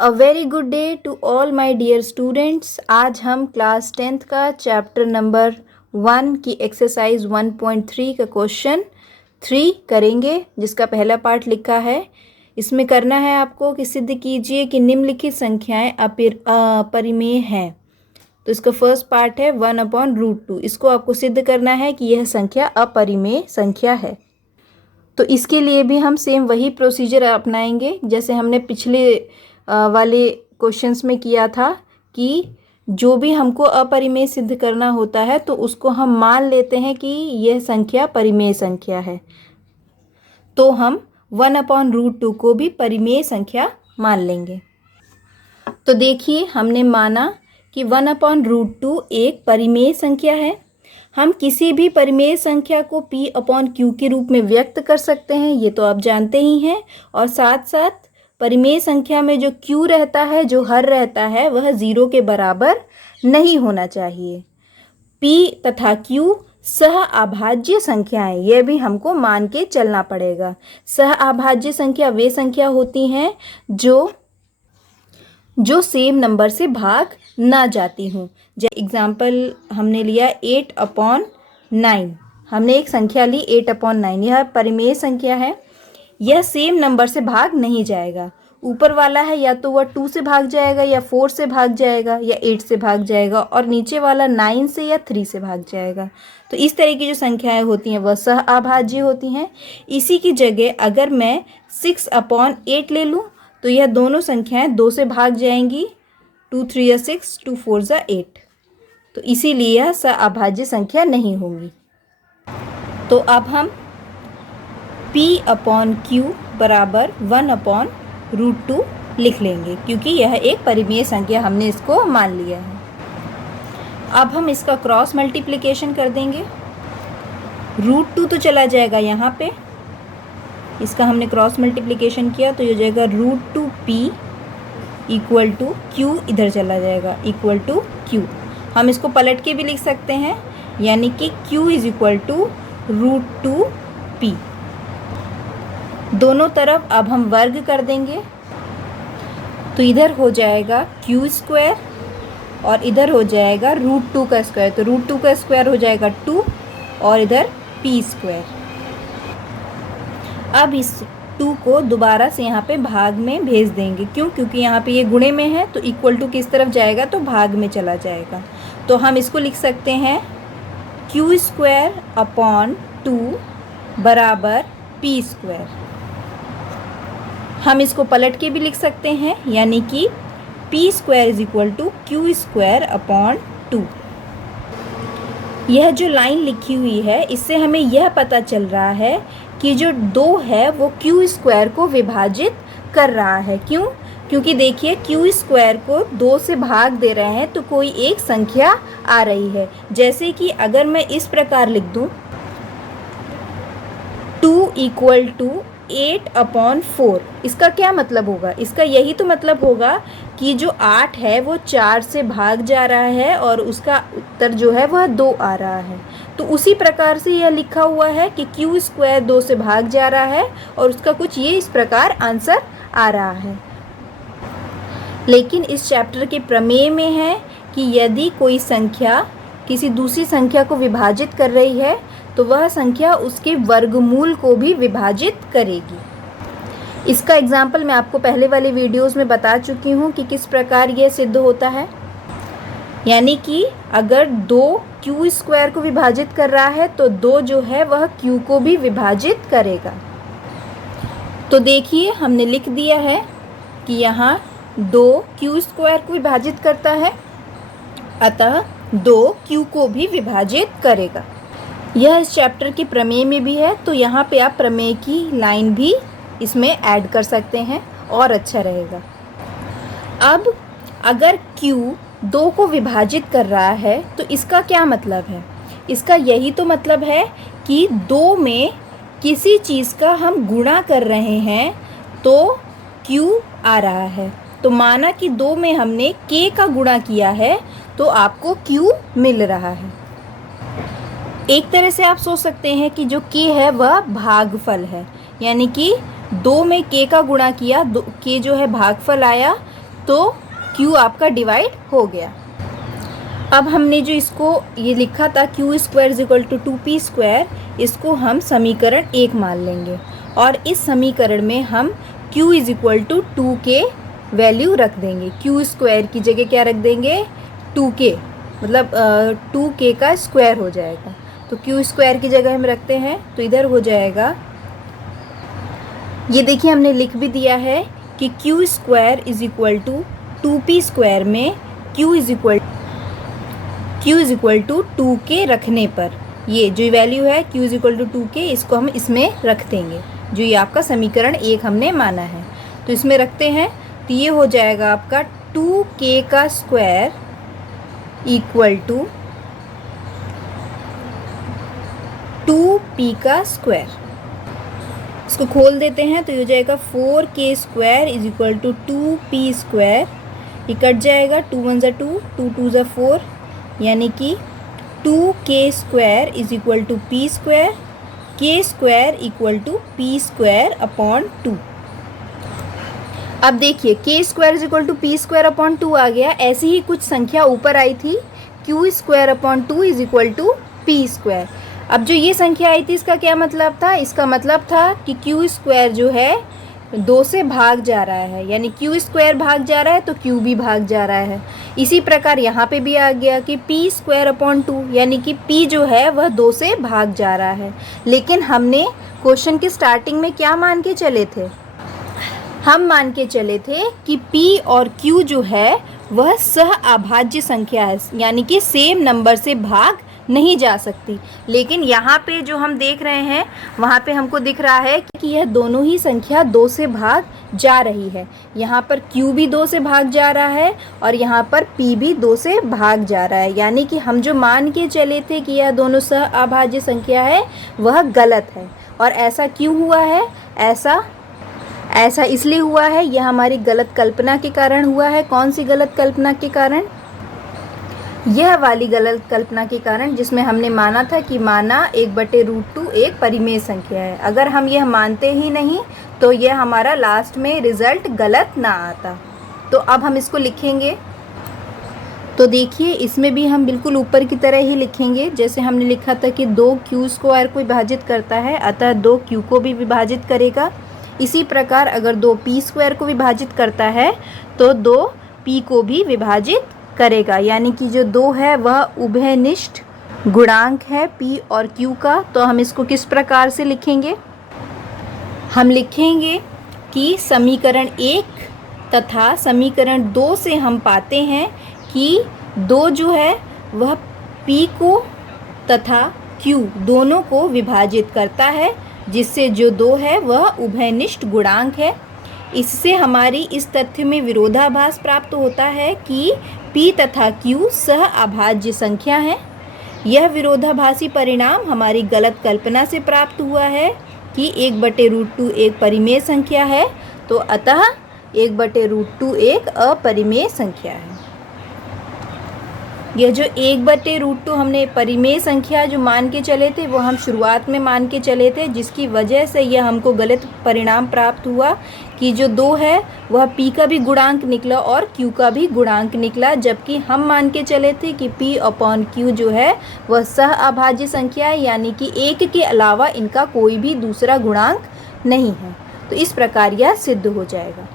A very good day to all my dear students. आज हम class 10th का chapter number 1 की exercise 1.3 का क्वेश्चन 3 करेंगे, जिसका पहला पार्ट लिखा है। इसमें करना है आपको कि सिद्ध कीजिए कि निम्नलिखित संख्याएं अपरिमेय हैं। तो इसका फर्स्ट पार्ट है 1/√2। इसको आपको सिद्ध करना है कि यह संख्या अपरिमेय संख्या है। तो इसके लिए भी हम सेम वही प्रोसीजर अपनाएंगे जैसे हमने पिछले वाले क्वेश्चंस में किया था कि जो भी हमको अपरिमेय सिद्ध करना होता है तो उसको हम मान लेते हैं कि यह संख्या परिमेय संख्या है। तो हम 1/√2 को भी परिमेय संख्या मान लेंगे। तो देखिए, हमने माना कि 1/√2 एक परिमेय संख्या है। हम किसी भी परिमेय संख्या को P/Q के रूप में व्यक्त कर सकते हैं, ये तो आप जानते ही हैं। और साथ साथ परिमेय संख्या में जो Q रहता है, जो हर रहता है, वह 0 के बराबर नहीं होना चाहिए। P तथा Q सह अभाज्य संख्याएं, यह भी हमको मान के चलना पड़ेगा। सह अभाज्य संख्या वे संख्या होती हैं जो सेम नंबर से भाग ना जाती हूँ। जैसे एग्जाम्पल हमने लिया 8/9। हमने एक संख्या ली 8/9, यह परिमेय संख्या है। यह सेम नंबर से भाग नहीं जाएगा। ऊपर वाला है या तो वह 2 से भाग जाएगा, या 4 से भाग जाएगा, या 8 से भाग जाएगा, और नीचे वाला 9 से या 3 से भाग जाएगा। तो इस तरह की जो संख्याएं होती हैं वह सह अभाज्य होती हैं। इसी की जगह अगर मैं 6/8 ले लूँ तो यह दोनों संख्याएं 2 से भाग जाएंगी। 2 3 6, 2 4 8। तो इसीलिए यह सह अभाज्य संख्या नहीं होंगी। तो अब हम P/Q बराबर 1/√2 लिख लेंगे, क्योंकि यह एक परिमेय संख्या, हमने इसको मान लिया है। अब हम इसका क्रॉस मल्टीप्लिकेशन कर देंगे। √2 तो चला जाएगा यहाँ पे, इसका हमने क्रॉस मल्टीप्लिकेशन किया तो ये हो जाएगा √2P इक्वल टू Q, इधर चला जाएगा इक्वल टू Q। हम इसको पलट के भी लिख सकते हैं, यानी कि Q is equal to √2P। दोनों तरफ अब हम वर्ग कर देंगे, तो इधर हो जाएगा Q² और इधर हो जाएगा √2 का स्क्वायर। तो √2 का स्क्वायर हो जाएगा 2 और इधर P²। अब इस 2 को दोबारा से यहाँ पे भाग में भेज देंगे। क्यों? क्योंकि यहाँ पे ये गुणे में है, तो इक्वल टू किस तरफ जाएगा, तो भाग में चला जाएगा। तो हम इसको लिख सकते हैं Q²/2 बराबर P²। हम इसको पलट के भी लिख सकते हैं, यानी कि P² is equal to Q²/2। यह जो लाइन लिखी हुई है, इससे हमें यह पता चल रहा है कि जो 2 है वो Q² को विभाजित कर रहा है। क्यों? क्योंकि देखिए, Q² को 2 से भाग दे रहे हैं तो कोई एक संख्या आ रही है। जैसे कि अगर मैं इस प्रकार लिख दूं 2 इक्वल टू 8/4, इसका क्या मतलब होगा? इसका यही तो मतलब होगा कि जो 8 है वो 4 से भाग जा रहा है और उसका उत्तर जो है वह 2 आ रहा है। तो उसी प्रकार से यह लिखा हुआ है कि Q² 2 से भाग जा रहा है और उसका कुछ ये इस प्रकार आंसर आ रहा है। लेकिन इस चैप्टर के प्रमेय में है कि यदि कोई संख्या किसी दूसरी संख्या को विभाजित कर रही है तो वह संख्या उसके वर्गमूल को भी विभाजित करेगी। इसका एग्जाम्पल मैं आपको पहले वाले वीडियोस में बता चुकी हूँ कि किस प्रकार यह सिद्ध होता है। यानी कि अगर 2 Q² को विभाजित कर रहा है तो 2 जो है वह Q को भी विभाजित करेगा। तो देखिए, हमने लिख दिया है कि यहाँ 2 Q² को विभाजित करता है, अतः 2 Q को भी विभाजित करेगा। यह इस चैप्टर के प्रमेय में भी है, तो यहाँ पे आप प्रमेय की लाइन भी इसमें ऐड कर सकते हैं और अच्छा रहेगा। अब अगर Q 2 को विभाजित कर रहा है तो इसका क्या मतलब है? इसका यही तो मतलब है कि 2 में किसी चीज़ का हम गुणा कर रहे हैं तो Q आ रहा है। तो माना कि 2 में हमने K का गुणा किया है तो आपको Q मिल रहा है। एक तरह से आप सोच सकते हैं कि जो K है वह भागफल है, यानी कि 2 में K का गुणा किया, K जो है भागफल आया, तो q आपका डिवाइड हो गया। अब हमने जो इसको ये लिखा था q square is equal to 2p square, इसको हम समीकरण 1 मान लेंगे और इस समीकरण में हम q इज इक्वल टू 2 के वैल्यू रख देंगे। q स्क्वायर की जगह क्या रख देंगे, 2k, मतलब 2k का स्क्वायर हो जाएगा। तो q स्क्वायर की जगह हम रखते हैं तो इधर हो जाएगा, ये देखिए हमने लिख भी दिया है कि q square is equal to 2p square में q is equal to 2k रखने पर ये जो वैल्यू है q is equal to 2k, इसको हम इसमें रख देंगे, जो ये आपका समीकरण 1 हमने माना है। तो इसमें रखते हैं तो ये हो जाएगा आपका 2k का स्क्वायर इक्वल टू 2p का स्क्वायर। इसको खोल देते हैं तो ये हो जाएगा 4k square is equal to 2p square. ये कट जाएगा, 2 1 ज़ा 2, 2 2 ज़ा 4, यानी कि 2k square is equal to p square, k square equal to p square upon 2। अब देखिए k square is equal to p square upon 2 आ गया। ऐसी ही कुछ संख्या ऊपर आई थी, q square upon 2 is equal to p square. अब जो ये संख्या आई थी इसका क्या मतलब था, इसका मतलब था कि q स्क्वायर जो है 2 से भाग जा रहा है, यानी q स्क्वायर भाग जा रहा है तो q भी भाग जा रहा है। इसी प्रकार यहाँ पे भी आ गया कि p स्क्वायर अपॉन 2, यानी कि p जो है वह 2 से भाग जा रहा है। लेकिन हमने क्वेश्चन के स्टार्टिंग में क्या मान के चले थे, हम मान के चले थे कि p और q जो है वह सह अभाज्य संख्या है, यानी कि सेम नंबर से भाग नहीं जा सकती। लेकिन यहाँ पे जो हम देख रहे हैं वहाँ पे हमको दिख रहा है कि यह दोनों ही संख्या 2 से भाग जा रही है। यहाँ पर q भी 2 से भाग जा रहा है और यहाँ पर p भी 2 से भाग जा रहा है, यानी कि हम जो मान के चले थे कि यह दोनों सह अभाज्य संख्या है वह गलत है। और ऐसा क्यों हुआ है, ऐसा इसलिए हुआ है, यह हमारी गलत कल्पना के कारण हुआ है। कौन सी गलत कल्पना के कारण, यह वाली गलत कल्पना के कारण जिसमें हमने माना था कि माना 1/√2 एक परिमेय संख्या है। अगर हम यह मानते ही नहीं तो यह हमारा लास्ट में रिजल्ट गलत ना आता। तो अब हम इसको लिखेंगे, तो देखिए इसमें भी हम बिल्कुल ऊपर की तरह ही लिखेंगे जैसे हमने लिखा था कि 2q स्क्वायर को विभाजित करता है, अतः 2q को भी विभाजित करेगा। इसी प्रकार अगर 2p स्क्वायर को विभाजित करता है तो 2p को भी विभाजित करेगा, यानी कि जो 2 है वह उभयनिष्ठ गुणांक है p और q का। तो हम इसको किस प्रकार से लिखेंगे, हम लिखेंगे कि समीकरण 1 तथा समीकरण 2 से हम पाते हैं कि 2 जो है वह p को तथा q दोनों को विभाजित करता है, जिससे जो 2 है वह उभयनिष्ठ गुणांक है। इससे हमारी इस तथ्य में विरोधाभास प्राप्त होता है कि p तथा q सह अभाज्य संख्या हैं। यह विरोधाभासी परिणाम हमारी गलत कल्पना से प्राप्त हुआ है कि 1/√2 एक परिमेय संख्या है, तो अतः 1/√2 एक अपरिमेय संख्या है। यह जो 1/√2 हमने परिमेय संख्या जो मान के चले थे वो हम शुरुआत में मान के चले थे, जिसकी वजह से यह हमको गलत परिणाम प्राप्त हुआ कि जो 2 है वह p का भी गुणांक निकला और q का भी गुणांक निकला, जबकि हम मान के चले थे कि p अपॉन q जो है वह सह अभाज्य संख्या है, यानी कि 1 के अलावा इनका कोई भी दूसरा गुणांक नहीं है। तो इस प्रकार यह सिद्ध हो जाएगा।